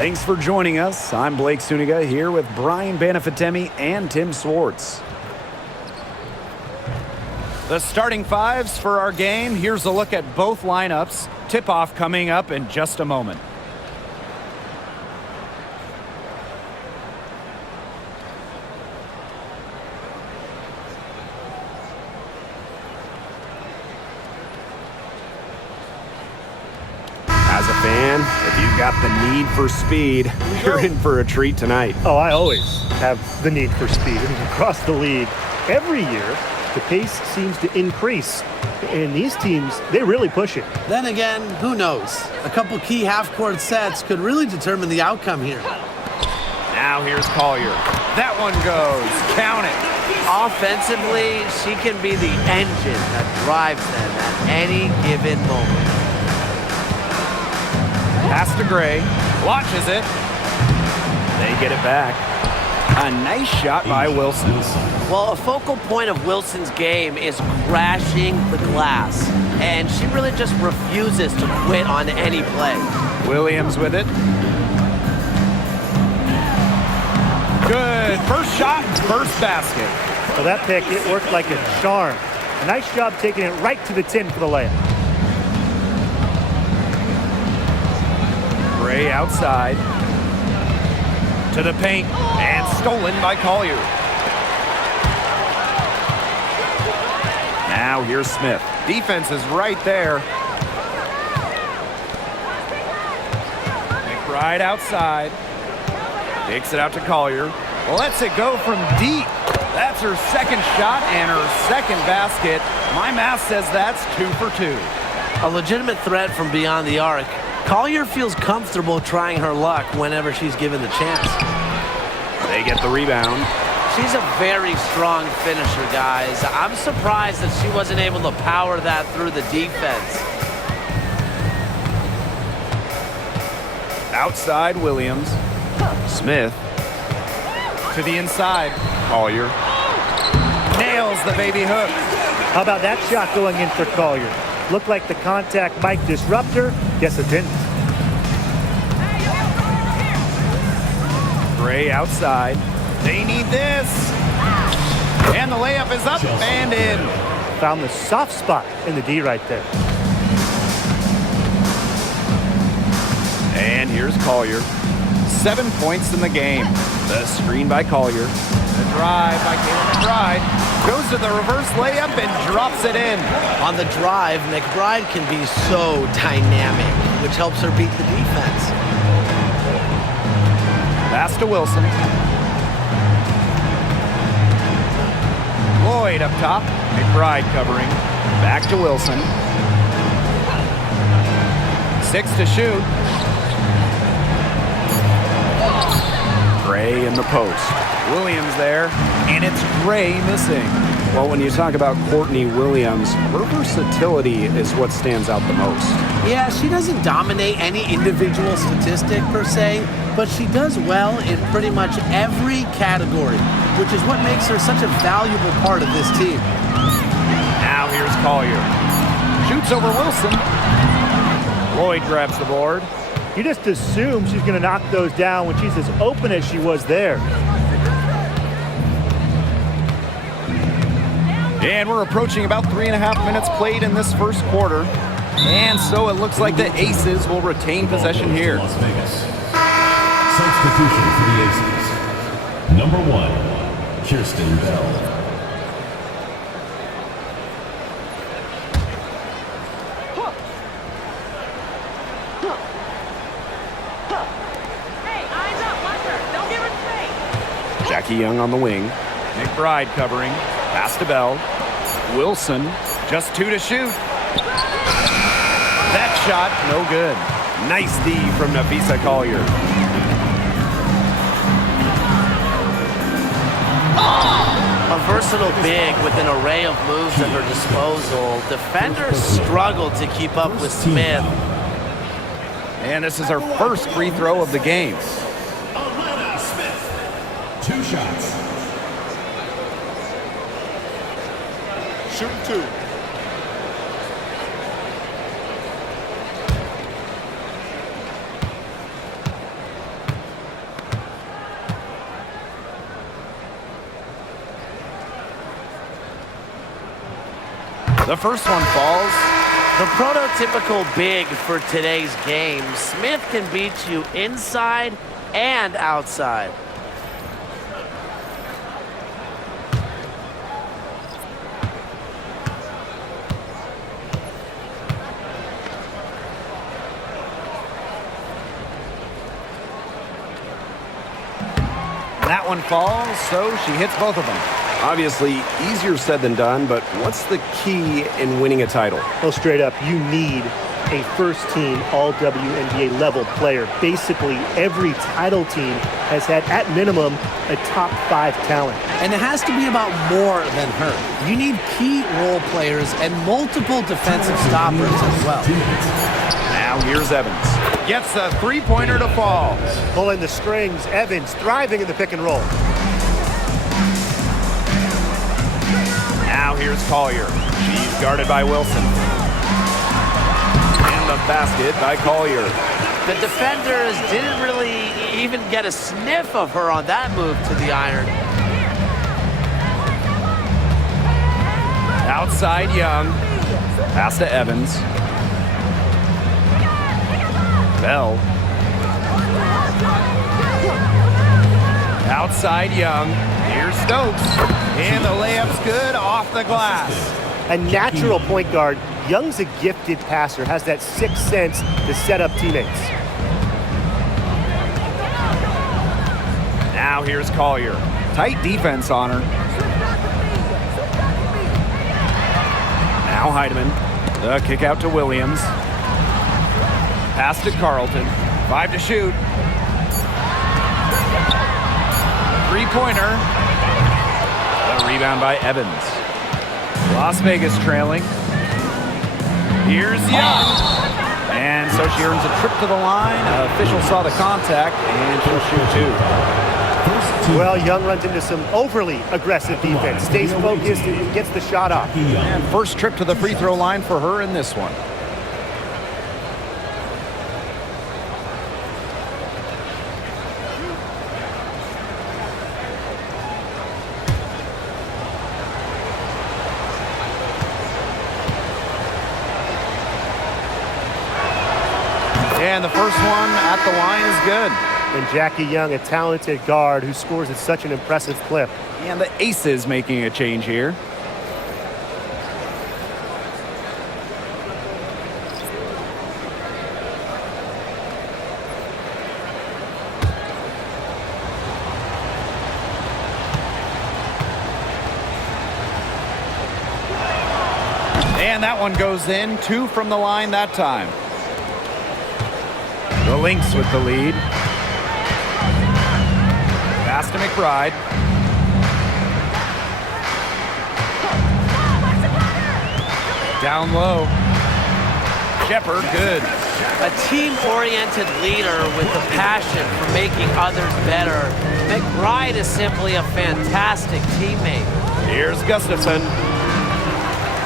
Thanks for joining us. I'm Blake Suniga here with Brian Banafitemi and Tim Swartz. The starting fives for our game. Here's a look at both lineups. Tip-off coming up in just a moment. As a fan, if you've got the need for speed, you're in for a treat tonight. Oh, I always have the need for speed. I mean, across the league, every year, the pace seems to increase. And these teams, they really push it. Then again, who knows? A couple key half-court sets could really determine the outcome here. Now here's Collier. That one goes. Count it. Offensively, she can be the engine that drives them at any given moment. Pass to Gray. Launches it. They get it back. A nice shot by Wilson. Well, a focal point of Wilson's game is crashing the glass, and she really just refuses to quit on any play. Williams with it. Good. First shot, first basket. So that pick, it worked like a charm. A nice job taking it right to the tin for the layup. Gray outside. To the paint, and stolen by Collier. Now here's Smith. Defense is right there. McBride outside. Takes it out to Collier. Lets it go from deep. That's her second shot and her second basket. My math says that's 2 for 2. A legitimate threat from beyond the arc. Collier feels comfortable trying her luck whenever she's given the chance. They get the rebound. She's a very strong finisher, guys. I'm surprised that she wasn't able to power that through the defense. Outside Williams. Smith. To the inside. Collier. Nails the baby hook. How about that shot going in for Collier? Looked like the contact might disrupt her. Guess it didn't. Gray outside. They need this. And the layup is up and in. Found the soft spot in the D right there. And here's Collier. 7 points in the game. The screen by Collier. The drive by Kayla McBride. Goes to the reverse layup and drops it in. On the drive, McBride can be so dynamic, which helps her beat the defense. Pass to Wilson. Lloyd up top. McBride covering. Back to Wilson. 6 to shoot. Gray in the post. Williams there, and it's Gray missing. Well, when you talk about Courtney Williams, her versatility is what stands out the most. Yeah, she doesn't dominate any individual statistic per se, but she does well in pretty much every category, which is what makes her such a valuable part of this team. Now here's Collier. Shoots over Wilson. Lloyd grabs the board. You just assume she's going to knock those down when she's as open as she was there. And we're approaching about 3.5 minutes played in this first quarter. And so it looks like the Aces will retain possession here. Las Vegas. Substitution for the Aces. Number 1, Kirsten Bell. Jackie Young on the wing. McBride covering. Pass to Bell. Wilson. Just 2 to shoot. That shot, no good. Nice D from Napisa Collier. A versatile big with an array of moves at her disposal. Defenders struggle to keep up with Smith. And this is her first free throw of the game. Smith, 2 shots. Shooting 2. The first one falls. The prototypical big for today's game. Smith can beat you inside and outside. That one falls, so she hits both of them. Obviously, easier said than done, but what's the key in winning a title? Well, straight up, you need a first-team all-WNBA level player. Basically, every title team has had, at minimum, a top 5 talent. And it has to be about more than her. You need key role players and multiple defensive stoppers as well. Now here's Evans. Gets a three-pointer to fall. Pulling the strings, Evans thriving in the pick and roll. Now here's Collier. She's guarded by Wilson. And the basket by Collier. The defenders didn't really even get a sniff of her on that move to the iron. Outside Young. Pass to Evans. Bell. Outside Young. Here's Stokes. And the layup's good off the glass. A natural point guard. Young's a gifted passer, has that sixth sense to set up teammates. Now here's Collier. Tight defense on her. Now Heidemann. The kick out to Williams. Pass to Carlton. 5 to shoot. Three-pointer. The rebound by Evans. Las Vegas trailing. Here's Young. And so she earns a trip to the line. Official saw the contact, and she'll shoot two. Well, Young runs into some overly aggressive defense. Stays focused and gets the shot off. And first trip to the free throw line for her in this one. And the first one at the line is good. And Jackie Young, a talented guard who scores at such an impressive clip. And the Aces making a change here. And that one goes in. 2 from the line that time. The Lynx with the lead. Pass to McBride. Down low. Shepard, good. A team-oriented leader with the passion for making others better. McBride is simply a fantastic teammate. Here's Gustafson.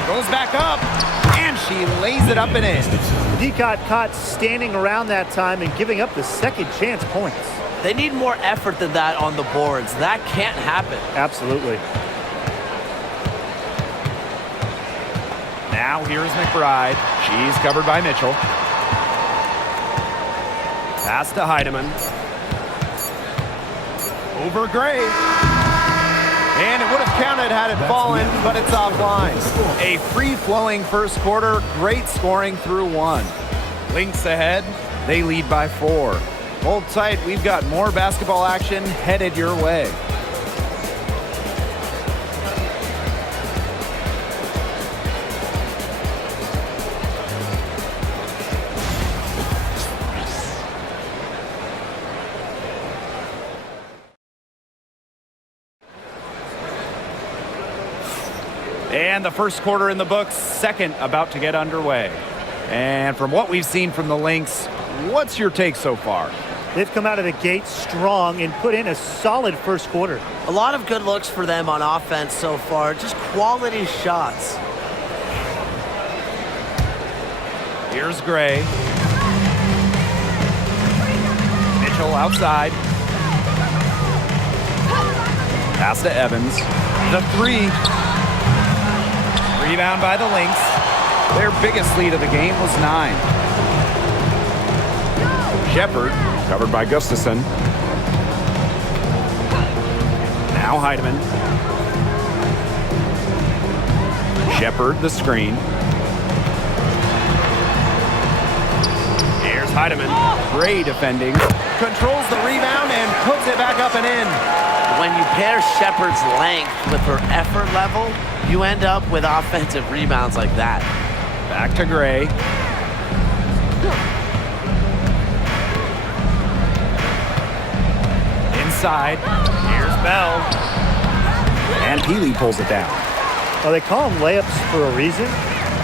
Goes back up, and she lays it up and in. He got caught standing around that time and giving up the second chance points. They need more effort than that on the boards. That can't happen. Absolutely. Now here's McBride. She's covered by Mitchell. Pass to Heidemann. Over Gray. And it would have counted had it fallen, but it's offline. A free-flowing first quarter. Great scoring through 1. Lynx ahead. They lead by 4. Hold tight. We've got more basketball action headed your way. And the first quarter in the books, second about to get underway. And from what we've seen from the Lynx, what's your take so far? They've come out of the gate strong and put in a solid first quarter. A lot of good looks for them on offense so far. Just quality shots. Here's Gray. Mitchell outside. Pass to Evans. The 3. Rebound by the Lynx. Their biggest lead of the game was 9. Shepard, Covered by Gustafson. Now Heidemann. Shepard, the screen. Here's Heidemann. Gray defending. controls the rebound and puts it back up and in. When you pair Shepard's length with her effort level, you end up with offensive rebounds like that. Back to Gray. Inside. Here's Bell. And Healy pulls it down. Well, they call them layups for a reason.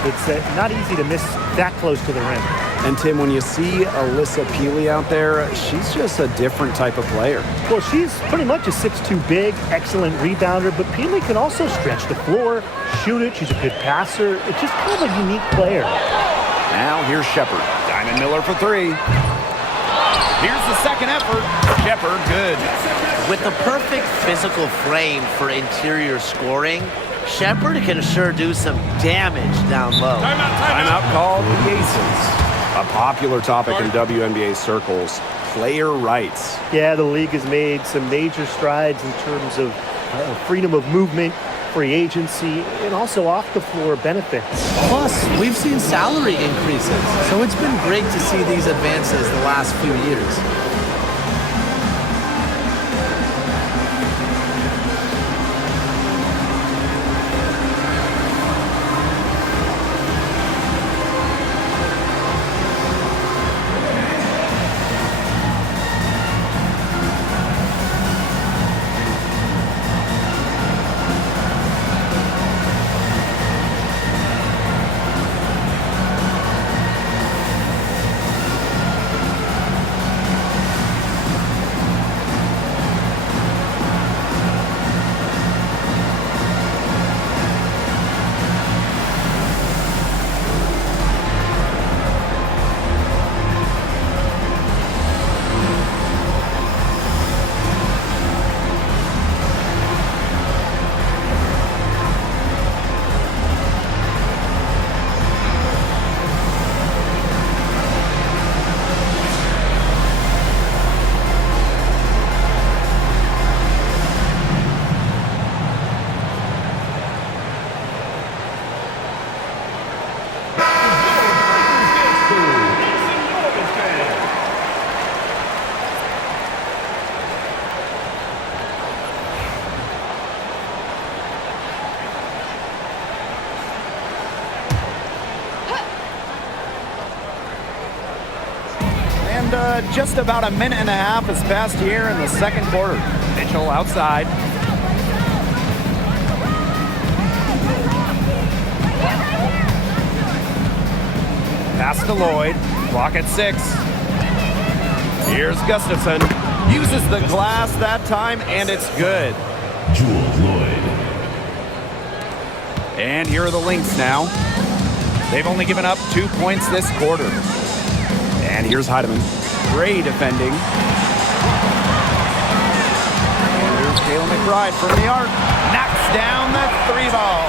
It's not easy to miss that close to the rim. And Tim, when you see Alyssa Peely out there, she's just a different type of player. Well, she's pretty much a 6'2" big, excellent rebounder, but Peely can also stretch the floor, shoot it. She's a good passer. It's just kind of a unique player. Now here's Shepard. Diamond Miller for 3. Here's the second effort. Shepard, good. With the perfect physical frame for interior scoring, Shepard can sure do some damage down low. Timeout called the Aces. A popular topic in WNBA circles, player rights. Yeah, the league has made some major strides in terms of freedom of movement, free agency, and also off-the-floor benefits. Plus, we've seen salary increases, so it's been great to see these advances the last few years. Just about a minute and a half has passed here in the second quarter. Mitchell outside. Pass to Lloyd. Clock at 6. Here's Gustafson. Uses the glass that time, and it's good. Jewel Lloyd. And here are the Lynx now. They've only given up 2 points this quarter. And here's Heidemann. Gray defending. Here's Kayla McBride from the arc. Knocks down the 3 ball.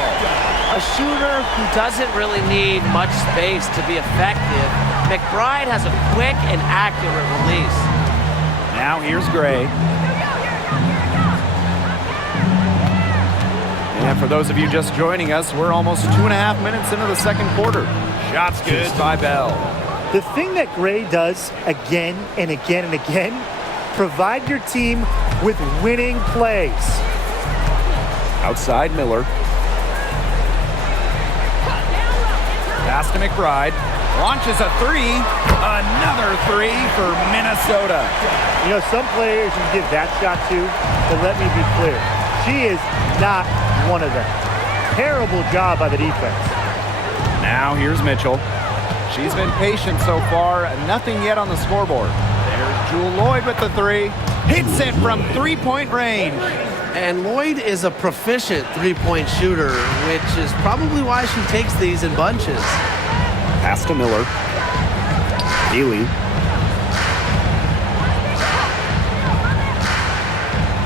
A shooter who doesn't really need much space to be effective, McBride has a quick and accurate release. Now here's Gray. And for those of you just joining us, we're almost 2.5 minutes into the second quarter. Shots good by Bell. The thing that Gray does again and again and again, provide your team with winning plays. Outside Miller. Pass to McBride. Launches a 3. Another 3 for Minnesota. You know, some players you give that shot to, but let me be clear. She is not one of them. Terrible job by the defense. Now here's Mitchell. She's been patient so far. Nothing yet on the scoreboard. There's Jewel Lloyd with the 3. Hits it from 3-point range. And Lloyd is a proficient three-point shooter, which is probably why she takes these in bunches. Pass to Miller. Healy.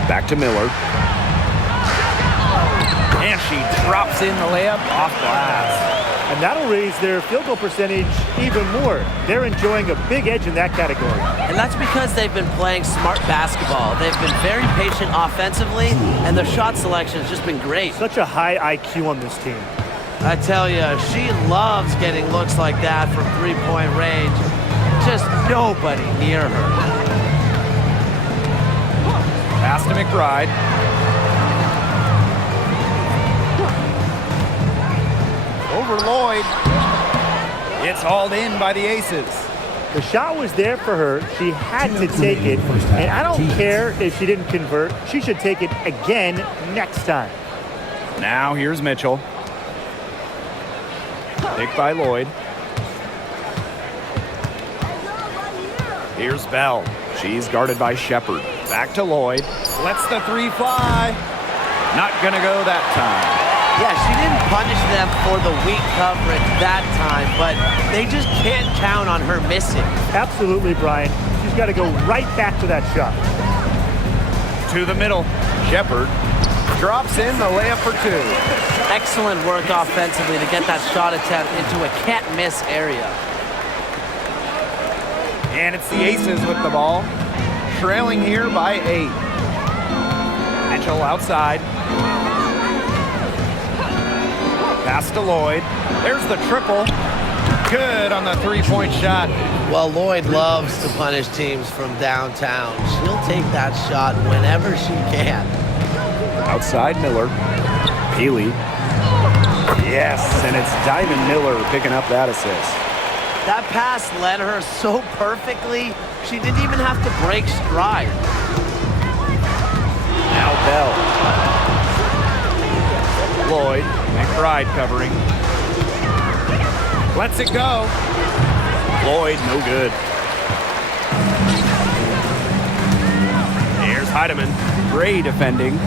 Back to Miller. And And she drops in the layup off glass. And that'll raise their field goal percentage even more. They're enjoying a big edge in that category. And that's because they've been playing smart basketball. They've been very patient offensively, and their shot selection has just been great. Such a high IQ on this team. I tell you, she loves getting looks like that from three-point range. Just nobody near her. Pass to McBride. Over Lloyd. It's hauled in by the Aces. The shot was there for her. She had to take it. And I don't care if she didn't convert. She should take it again next time. Now here's Mitchell. Picked by Lloyd. Here's Bell. She's guarded by Shepard. Back to Lloyd. Lets the three fly. Not gonna go that time. Yeah, she didn't punish them for the weak coverage that time, but they just can't count on her missing. Absolutely, Brian. She's got to go right back to that shot. To the middle. Shepard drops in the layup for two. Excellent work offensively to get that shot attempt into a can't-miss area. And it's the Aces with the ball. Trailing here by 8. Mitchell outside. Pass to Lloyd. There's the triple. Good on the three-point shot. Well, Lloyd loves to punish teams from downtown. She'll take that shot whenever she can. Outside Miller. Healy. Yes, and it's Diamond Miller picking up that assist. That pass led her so perfectly, she didn't even have to break stride. Now Bell. Lloyd. McBride covering. Lets it go. Lloyd, no good. Here's Heidemann. Gray defending.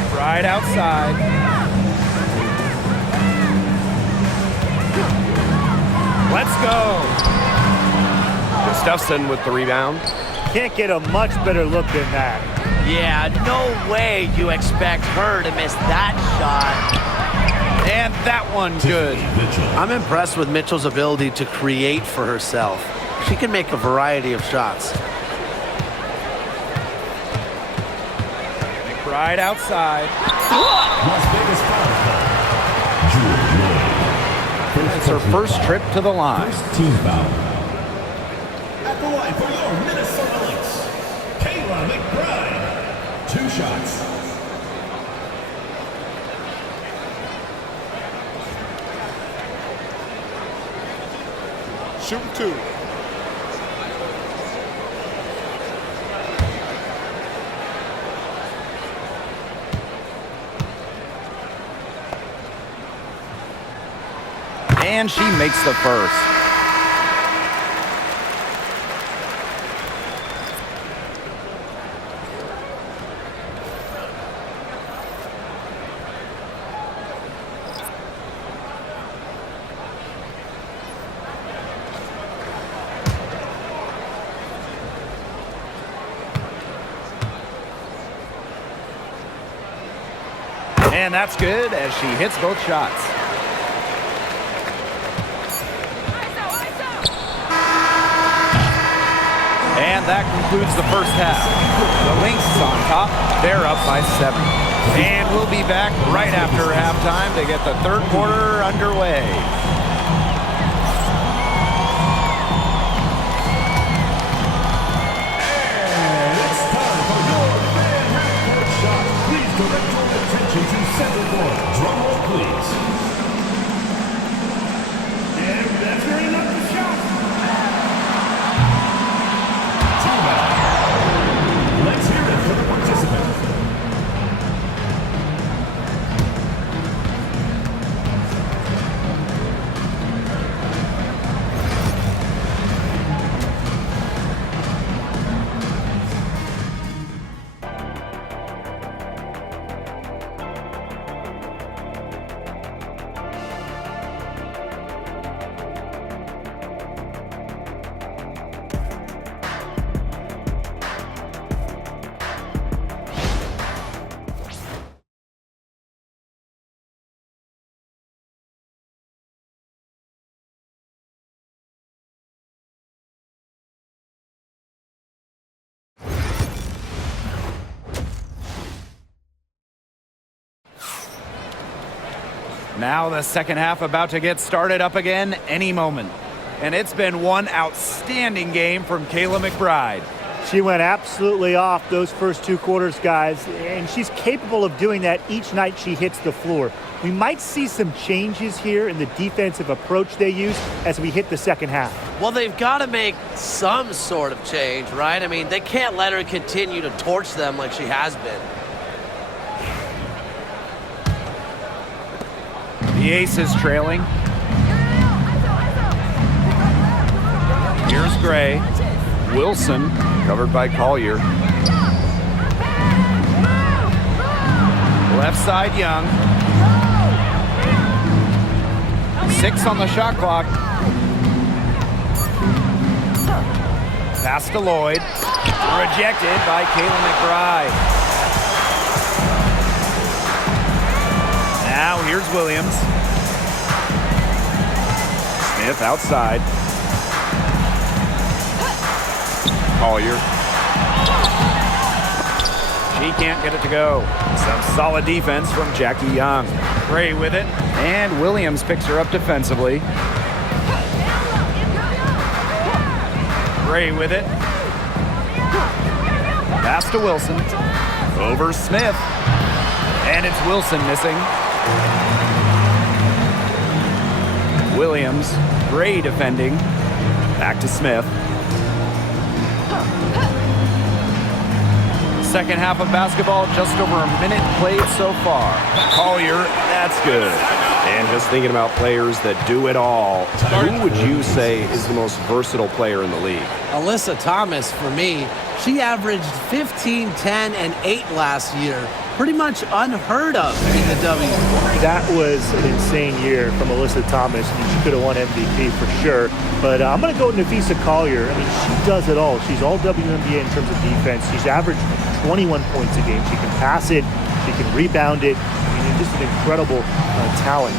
McBride outside. Let's go. Gustafson with the rebound. Can't get a much better look than that. Yeah, no way you expect her to miss that shot. And that one good. I'm impressed with Mitchell's ability to create for herself. She can make a variety of shots. McBride outside. Las Vegas foul call. Jewel Lloyd. It's her first trip to the line. First team foul. At the line for your Minnesota Lynx, Kayla McBride. 2 shots. Shoot 2. And she makes the first. And that's good as she hits both shots. And that concludes the first half. The Lynx on top. They're up by 7. And we'll be back right after halftime to get the third quarter underway. And it's time for your fan report shot. Please direct your attention to center court. Drum roll, please. And that's very enough the shot. Let's hear it for the participant. Now the second half about to get started up again any moment. And it's been one outstanding game from Kayla McBride. She went absolutely off those first 2 quarters, guys, and she's capable of doing that each night she hits the floor. We might see some changes here in the defensive approach they use as we hit the second half. Well, they've got to make some sort of change, right? I mean, they can't let her continue to torch them like she has been. The Ace is trailing. Here's Gray. Wilson, covered by Collier. Left side, Young. 6 on the shot clock. Pass to Lloyd. Rejected by Kayla McBride. Now here's Williams. Smith outside. Collier. She can't get it to go. Some solid defense from Jackie Young. Gray with it. And Williams picks her up defensively. Gray with it. Pass to Wilson. Over Smith. And it's Wilson missing. Williams. Gray defending. Back to Smith. Second half of basketball, just over a minute played so far. Collier, that's good. And just thinking about players that do it all, who would you say is the most versatile player in the league? Alyssa Thomas, for me, she averaged 15, 10, and 8 last year. Pretty much unheard of in the W. That was an insane year from Alyssa Thomas. I mean, she could have won MVP for sure. But I'm going to go with Nafisa Collier. I mean, she does it all. She's all WNBA in terms of defense. She's averaged 21 points a game. She can pass it. She can rebound it. I mean, just an incredible talent.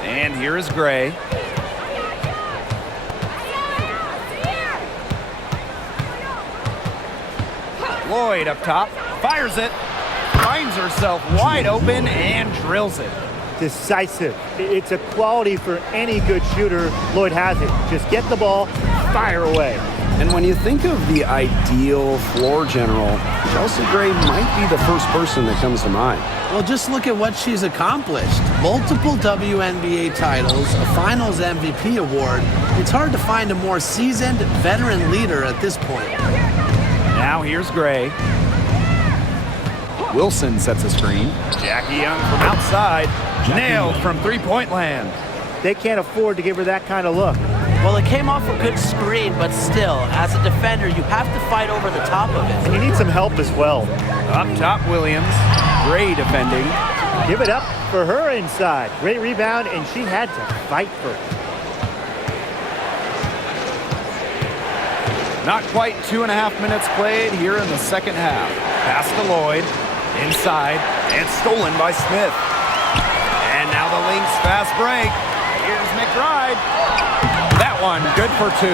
And here is Gray. Lloyd up top, fires it, finds herself wide open and drills it. Decisive. It's a quality for any good shooter. Lloyd has it. Just get the ball, fire away. And when you think of the ideal floor general, Chelsea Gray might be the first person that comes to mind. Well, just look at what she's accomplished. Multiple WNBA titles, a Finals MVP award. It's hard to find a more seasoned veteran leader at this point. Now here's Gray. Wilson sets a screen. Jackie Young from outside. Nailed from three-point land. They can't afford to give her that kind of look. Well, it came off a good screen, but still, as a defender, you have to fight over the top of it. And you need some help as well. Up top, Williams. Gray defending. Give it up for her inside. Great rebound, and she had to fight for it. Not quite 2.5 minutes played here in the second half. Pass to Lloyd. Inside, and stolen by Smith. And now the Lynx fast break. Here's McBride. That one, good for 2.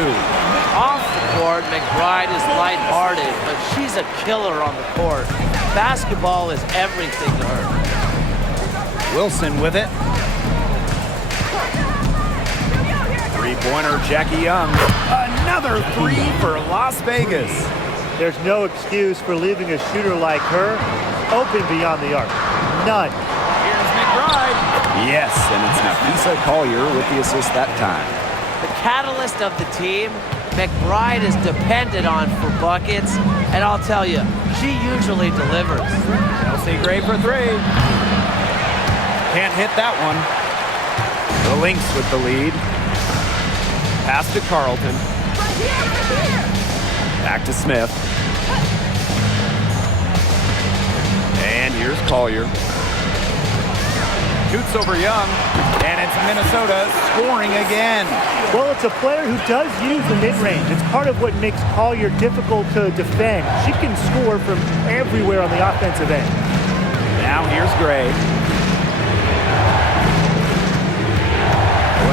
Off the court, McBride is lighthearted, but she's a killer on the court. Basketball is everything to her. Wilson with it. Three-pointer, Jackie Young. Another three for Las Vegas. There's no excuse for leaving a shooter like her open beyond the arc. None. Here's McBride. Yes, and it's Nafisa Collier with the assist that time. The catalyst of the team, McBride is depended on for buckets, and I'll tell you, she usually delivers. Chelsea Gray for three. Can't hit that one. The Lynx with the lead. Pass to Carlton. Back to Smith. And here's Collier. Shoots over Young, and it's Minnesota scoring again. Well, it's a player who does use the mid-range. It's part of what makes Collier difficult to defend. She can score from everywhere on the offensive end. Now here's Gray.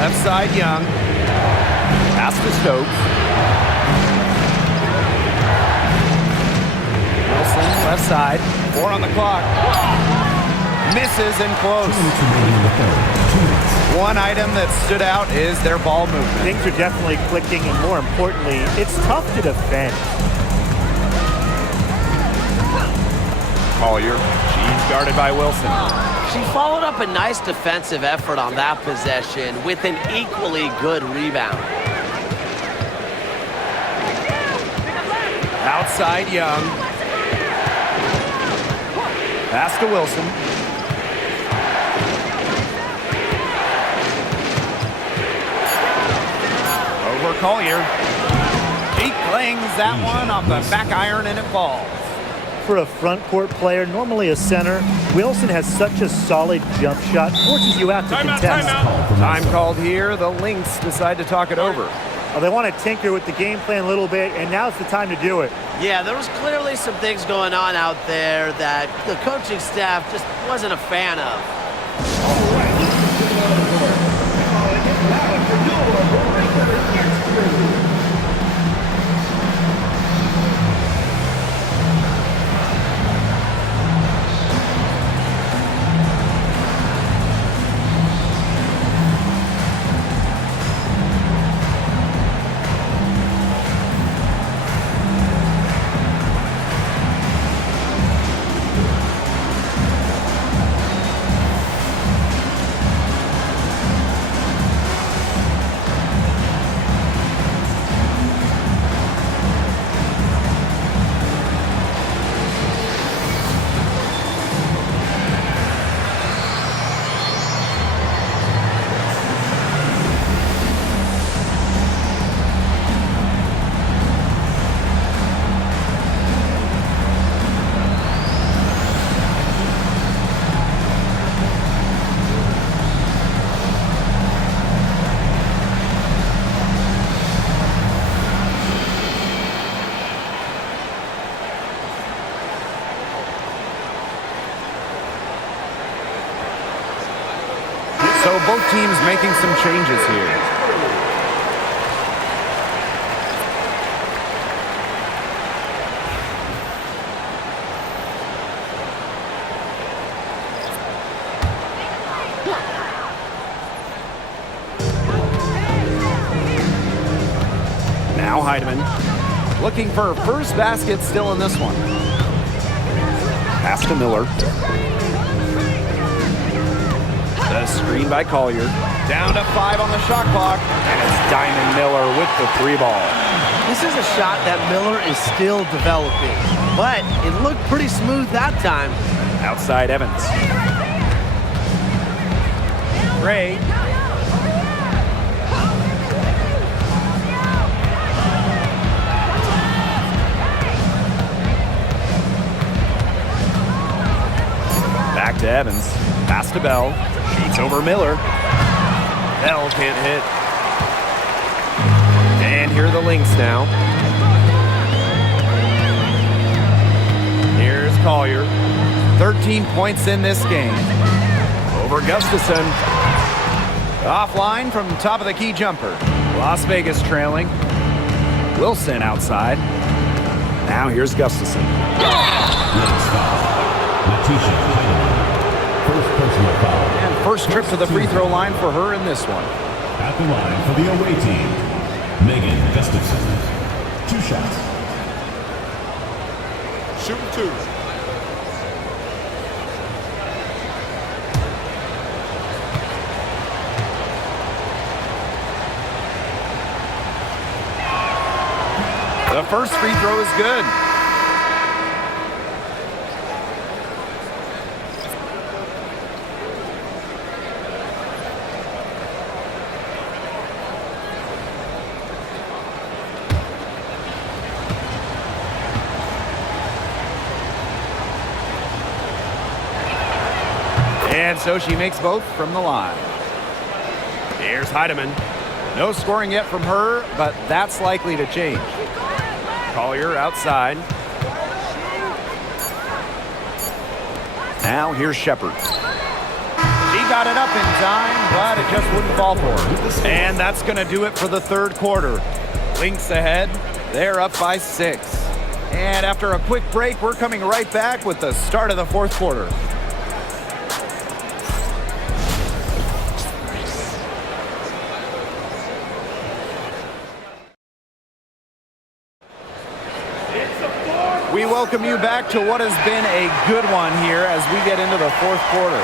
Left side, Young. Pass to Stokes. Wilson, left side. 4 on the clock. Misses and close. One item that stood out is their ball movement. Things are definitely clicking, and more importantly, it's tough to defend. Collier, she's guarded by Wilson. She followed up a nice defensive effort on that possession with an equally good rebound. Outside, Young. Pass to Wilson. Over Collier. He clings that one off the back iron and it falls. For a front court player, normally a center, Wilson has such a solid jump shot, forces you out to contest. Time called here. The Lynx decide to talk it over. Well, they want to tinker with the game plan a little bit, and now's the time to do it. Yeah, there was clearly some things going on out there that the coaching staff just wasn't a fan of. All right, let's get it on the board. Calling it loud for your regular experience. So both teams making some changes here. Now Heidemann looking for her first basket still in this one. Pass to Miller. The screen by Collier. Down to 5 on the shot clock. And it's Diamond Miller with the 3 ball. This is a shot that Miller is still developing, but it looked pretty smooth that time. Outside Evans. Gray. Back to Evans. Pass to Bell. Shoots over Miller. Bell can't hit. And here are the Lynx now. Here's Collier. 13 points in this game. Over Gustafson. Offline from top of the key jumper. Las Vegas trailing. Wilson outside. Now here's Gustafson. First personal foul. And first trip to the free throw line for her in this one. At the line for the away team, Megan Gustafson. 2 shots. Shooting 2. The first free throw is good. And so she makes both from the line. Here's Heidemann. No scoring yet from her, but that's likely to change. Collier outside. Now here's Shepard. She got it up in time, but it just wouldn't fall for her. And that's going to do it for the third quarter. Lynx ahead. They're up by 6. And after a quick break, we're coming right back with the start of the fourth quarter. We welcome you back to what has been a good one here as we get into the fourth quarter.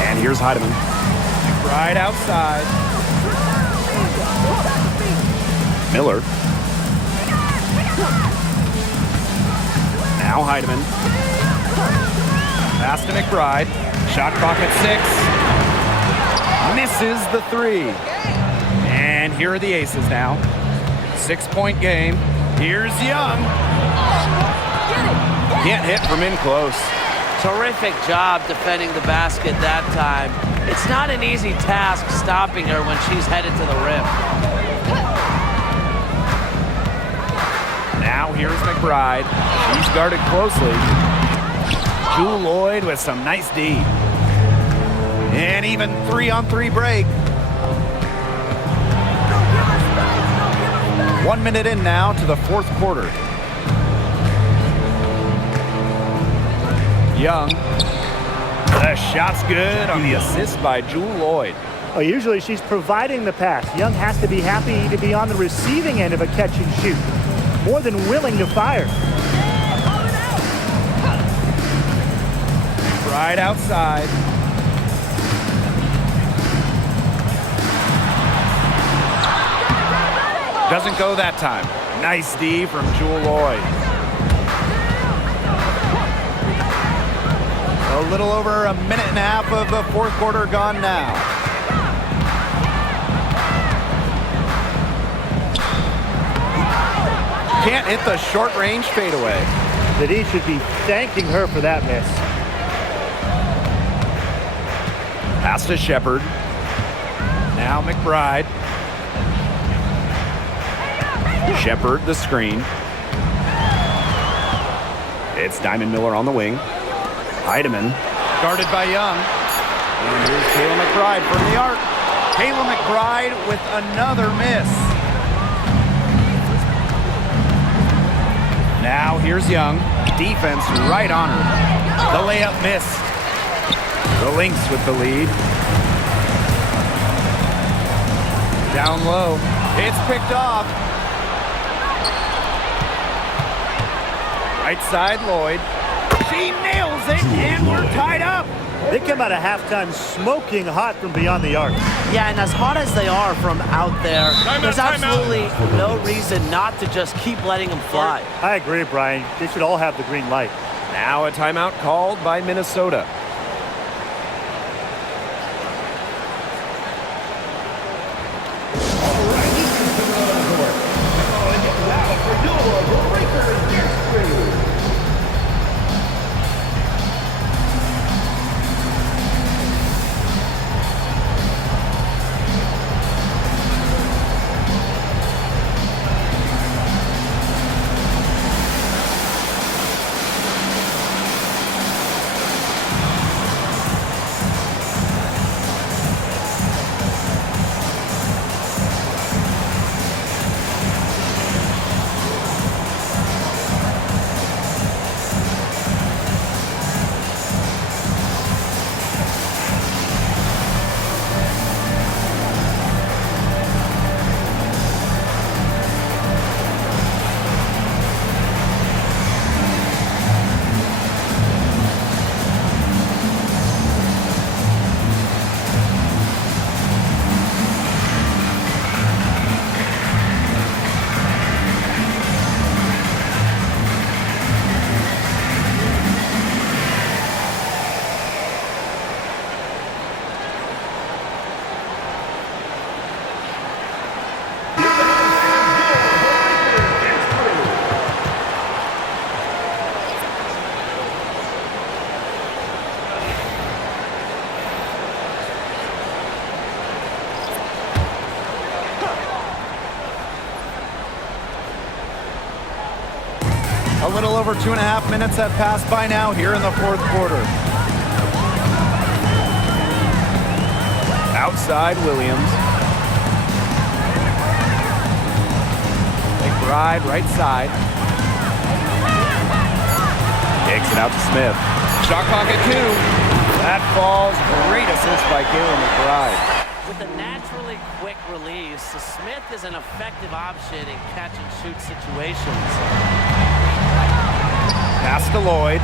And here's Heidemann. Right outside. Miller. Now Heidemann. Pass to McBride. Shot clock at 6. Misses the 3. And here are the aces now. 6-point game. Here's Young. Can't hit from in close. Terrific job defending the basket that time. It's not an easy task stopping her when she's headed to the rim. Now here's McBride. She's guarded closely. Jewel Lloyd with some nice D. And even 3-on-3 break. 1 minute in now to the fourth quarter. Young. The shot's good on the assist by Jewel Lloyd. Oh, usually she's providing the pass. Young has to be happy to be on the receiving end of a catch and shoot. More than willing to fire. Right outside. Doesn't go that time. Nice D from Jewel Lloyd. A little over a minute and a half of the fourth quarter gone now. Can't hit the short range fadeaway. The D should be thanking her for that miss. Pass to Shepard. Now McBride. Shepard, the screen. It's Diamond Miller on the wing. Heidemann, guarded by Young. And here's Kayla McBride from the arc. Kayla McBride with another miss. Now here's Young. Defense right on her. The layup missed. The Lynx with the lead. Down low. It's picked off. Right side, Lloyd. She nails it, and we're tied up. They come out of halftime smoking hot from beyond the arc. Yeah, and as hot as they are from out there, there's absolutely no reason not to just keep letting them fly. I agree, Brian. They should all have the green light. Now a timeout called by Minnesota. little over 2.5 minutes have passed by now here in the fourth quarter. Outside Williams. McBride right side. Takes it out to Smith. Shot clock at 2. That falls. Great assist by Kayla McBride. With a naturally quick release, Smith is an effective option in catch-and-shoot situations. Pass to Lloyd.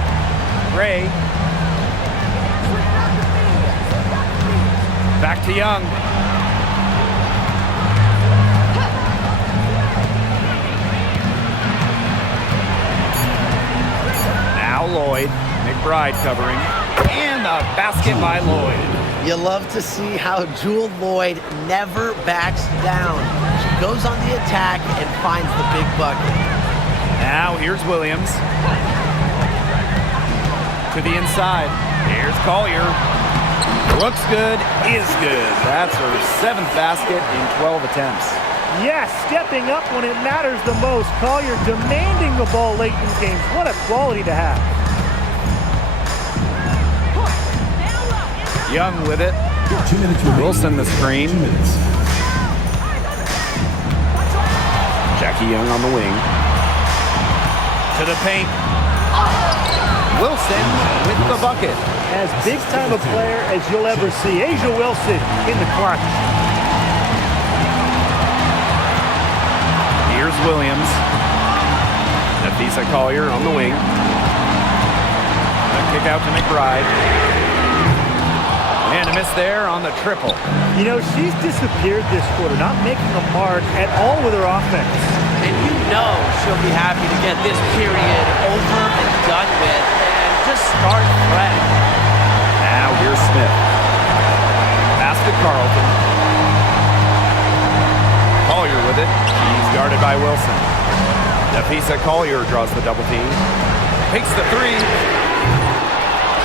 Gray. Back to Young. Now Lloyd. McBride covering. And a basket by Lloyd. You love to see how Jewel Lloyd never backs down. She goes on the attack and finds the big bucket. Now here's Williams. To the inside. Here's Collier. Looks good, is good. That's her 7th basket in 12 attempts. Yes, stepping up when it matters the most. Collier demanding the ball late in games. What a quality to have. Young with it. 2 minutes remaining. Wilson the screen. 2 minutes. Jackie Young on the wing. To the paint. Wilson with the bucket. As big time a player as you'll ever see. Asia Wilson in the clutch. Here's Williams. Nafisa Collier on the wing. A kick out to McBride. And a miss there on the triple. You know, she's disappeared this quarter, not making a mark at all with her offense. And you know she'll be happy to get this period over and done with and just start fresh. Now here's Smith. Pass to Carlton. Collier with it. He's guarded by Wilson. Nafisa Collier draws the double team. Takes the 3.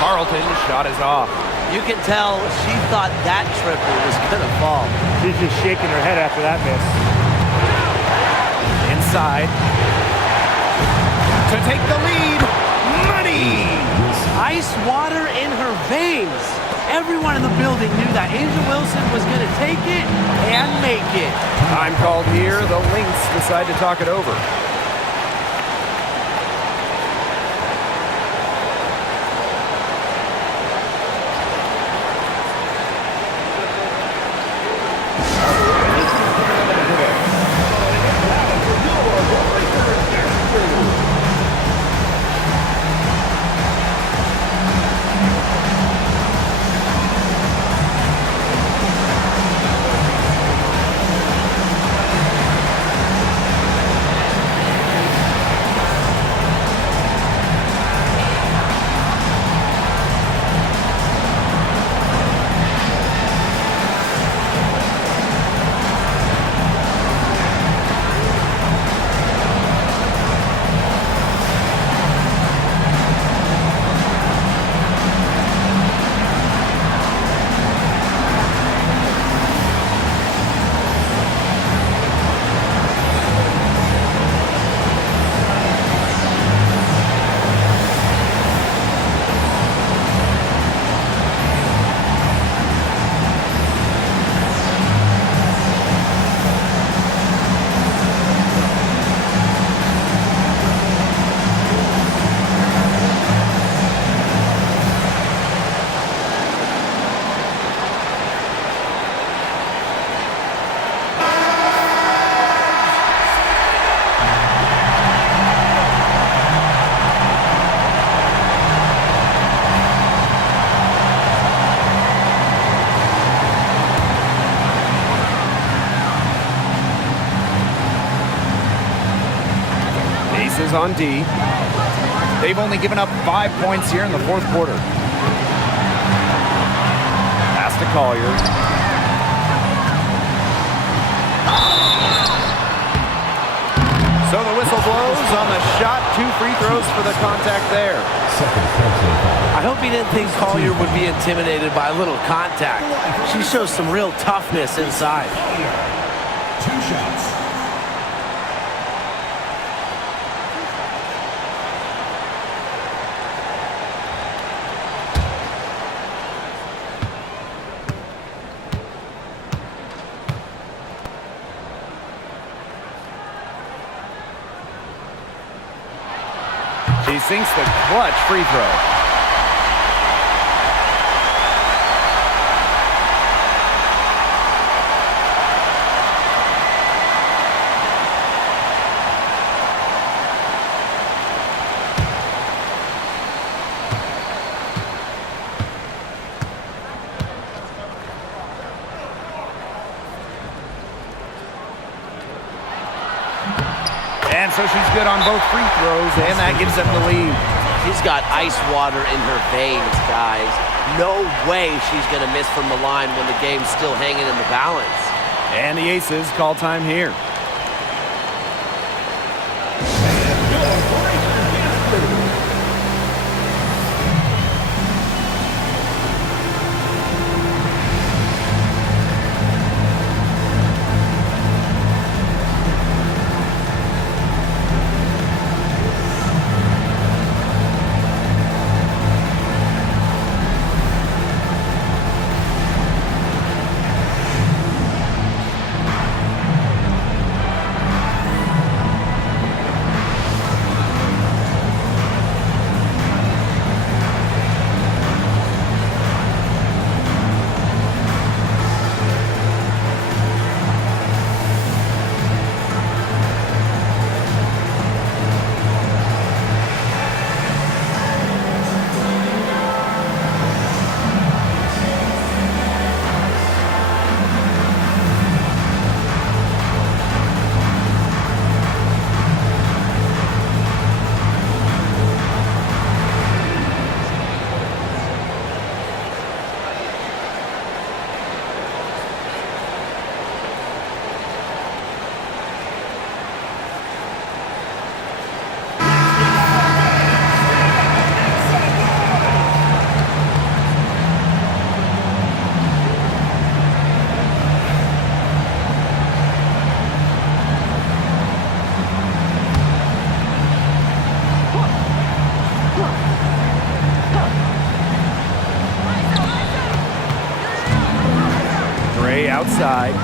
Carlton shot is off. You can tell she thought that triple was going to fall. She's just shaking her head after that miss. Inside. To take the lead. Money! Ice water in her veins. Everyone in the building knew that Angel Wilson was going to take it and make it. Time called here. The Lynx decide to talk it over. Aces on D. They've only given up 5 points here in the fourth quarter. Pass to Collier. So the whistle blows on the shot. 2 free throws for the contact there. I hope he didn't think Collier would be intimidated by a little contact. She shows some real toughness inside. 2 shots. She sinks the clutch free throw. And so she's good on both free throws, and that gives them the lead. She's got ice water in her veins, guys. No way she's going to miss from the line when the game's still hanging in the balance. And the Aces call time here. Outside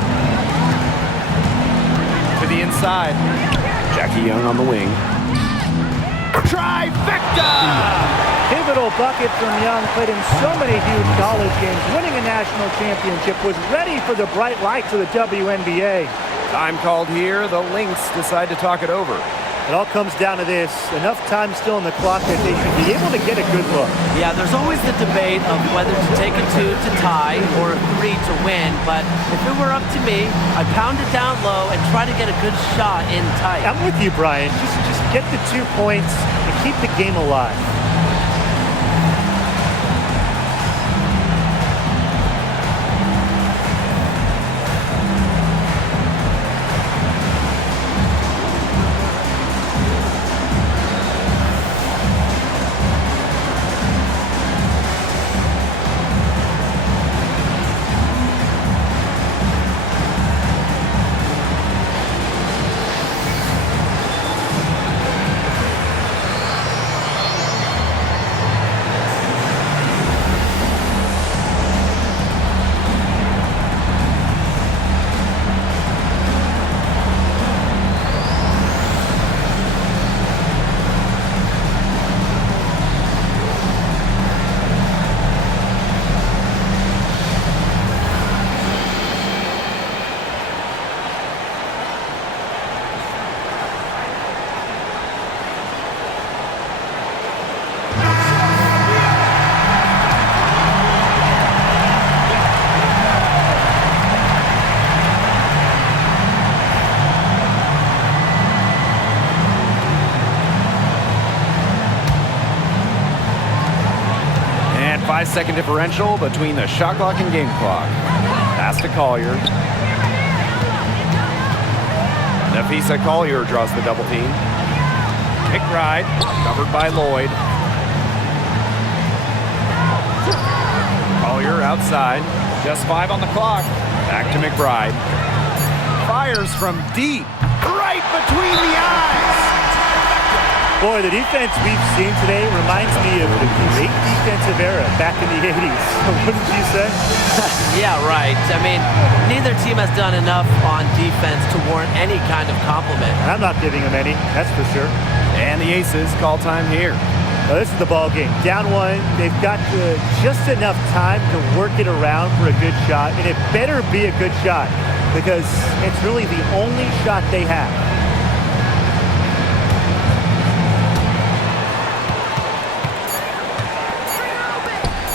to the inside. Jackie Young on the wing. Trifecta! Pivotal bucket from Young, played in so many huge college games, winning a national championship, was ready for the bright lights of the WNBA. Time called here. The Lynx decide to talk it over. It all comes down to this. Enough time still in the clock that they should be able to get a good look. Yeah, there's always the debate of whether to take a 2 to tie or a 3 to win, but if it were up to me, I'd pound it down low and try to get a good shot in tight. I'm with you, Brian. Just get the 2 points and keep the game alive. And 5-second differential between the shot clock and game clock. Pass to Collier. Nafisa Collier draws the double team. McBride, covered by Lloyd. Collier outside. Just 5 on the clock. Back to McBride. Fires from deep. Right between the eyes. Boy, the defense we've seen today reminds me of the great defensive era back in the 80s. Wouldn't you say? Yeah, right. I mean, neither Neither team has done enough on defense to warrant any kind of compliment. I'm not giving them any, that's for sure. And the Aces call time here. Now, this is the ball game. Down one, they've got just enough time to work it around for a good shot, and it better be a good shot because it's really the only shot they have.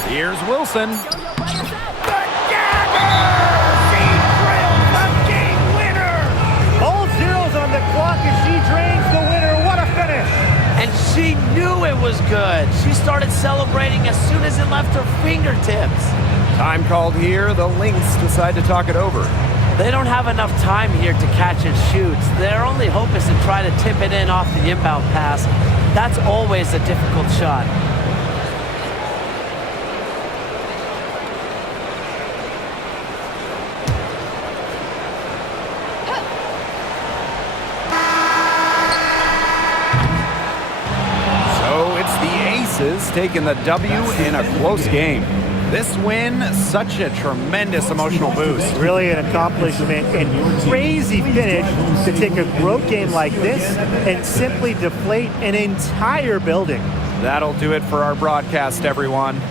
Here's Wilson. All zeros on the clock as she drains the winner. What a finish! And she knew it was good. She started celebrating as soon as it left her fingertips. Time called here. The Lynx decide to talk it over. They don't have enough time here to catch and shoot. Their only hope is to try to tip it in off the inbound pass. That's always a difficult shot. Taking the W in a close game. This win, such a tremendous emotional boost. Really an accomplishment and crazy finish to take a road game like this and simply deflate an entire building. That'll do it for our broadcast, everyone.